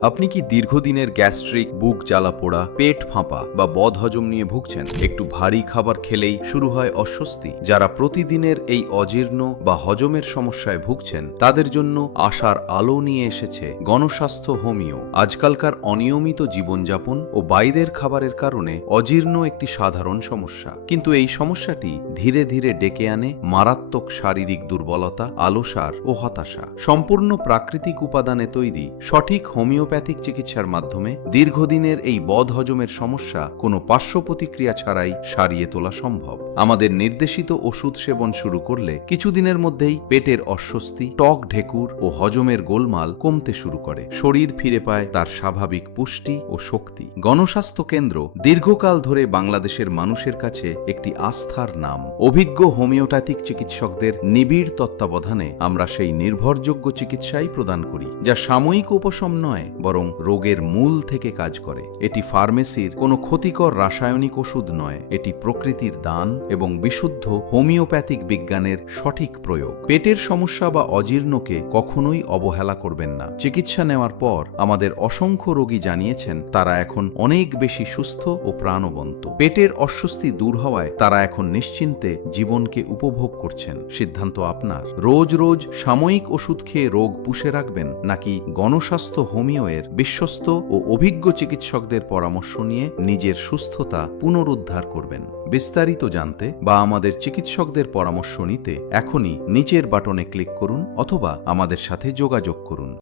আপনি কি দীর্ঘদিনের গ্যাস্ট্রিক, বুক জ্বালাপোড়া, পেট ফাঁপা বা বদহজম নিয়ে ভুগছেন? একটু ভারী খাবার খেলেই শুরু হয় অস্বস্তি? যারা প্রতিদিনের এই অজীর্ণ বা হজমের সমস্যায় ভুগছেন তাদের জন্য আশার আলো নিয়ে এসেছে গণস্বাস্থ্য হোমিও। আজকালকার অনিয়মিত জীবনযাপন ও বাইরের খাবারের কারণে অজীর্ণ একটি সাধারণ সমস্যা, কিন্তু এই সমস্যাটি ধীরে ধীরে ডেকে আনে মারাত্মক শারীরিক দুর্বলতা, আলসার ও হতাশা। সম্পূর্ণ প্রাকৃতিক উপাদানে তৈরি সঠিক হোমিওপ্যাথিক চিকিৎসার মাধ্যমে দীর্ঘদিনের এই বদহজমের সমস্যা কোনো পার্শ্ব প্রতিক্রিয়া ছাড়াই সারিয়ে তোলা সম্ভব। আমাদের নির্দেশিত ওষুধ সেবন শুরু করলে কিছুদিনের মধ্যেই পেটের অস্বস্তি, টক ঢেকুর ও হজমের গোলমাল কমতে শুরু করে। শরীর ফিরে পায় তার স্বাভাবিক পুষ্টি ও শক্তি। গণস্বাস্থ্য কেন্দ্র দীর্ঘকাল ধরে বাংলাদেশের মানুষের কাছে একটি আস্থার নাম। অভিজ্ঞ হোমিওপ্যাথিক চিকিৎসকদের নিবিড় তত্ত্বাবধানে আমরা সেই নির্ভরযোগ্য চিকিৎসাই প্রদান করি, যা সাময়িক উপশম নয়, বরং রোগের মূল থেকে কাজ করে। এটি ফার্মেসির কোনো ক্ষতিকর রাসায়নিক ওষুধ নয়, এটি প্রকৃতির দান এবং বিশুদ্ধ হোমিওপ্যাথিক বিজ্ঞানের সঠিক প্রয়োগ। পেটের সমস্যা বা অজীর্ণকে কখনোই অবহেলা করবেন না। চিকিৎসা নেওয়ার পর আমাদের অসংখ্য রোগী জানিয়েছেন তারা এখন অনেক বেশি সুস্থ ও প্রাণবন্ত। পেটের অস্বস্তি দূর হওয়ায় তারা এখন নিশ্চিন্তে জীবনকে উপভোগ করছেন। সিদ্ধান্ত আপনার। রোজ রোজ সাময়িক ওষুধ খেয়ে রোগ পুষে রাখবেন, নাকি গণস্বাস্থ্য হোমিওয়ের বিশ্বস্ত ও অভিজ্ঞ চিকিৎসকদের পরামর্শ নিয়ে নিজের সুস্থতা পুনরুদ্ধার করবেন? বিস্তারিত জানতে বা আমাদের চিকিৎসকদের পরামর্শ নিতে এখনই নিচের বাটনে ক্লিক করুন অথবা আমাদের সাথে যোগাযোগ করুন।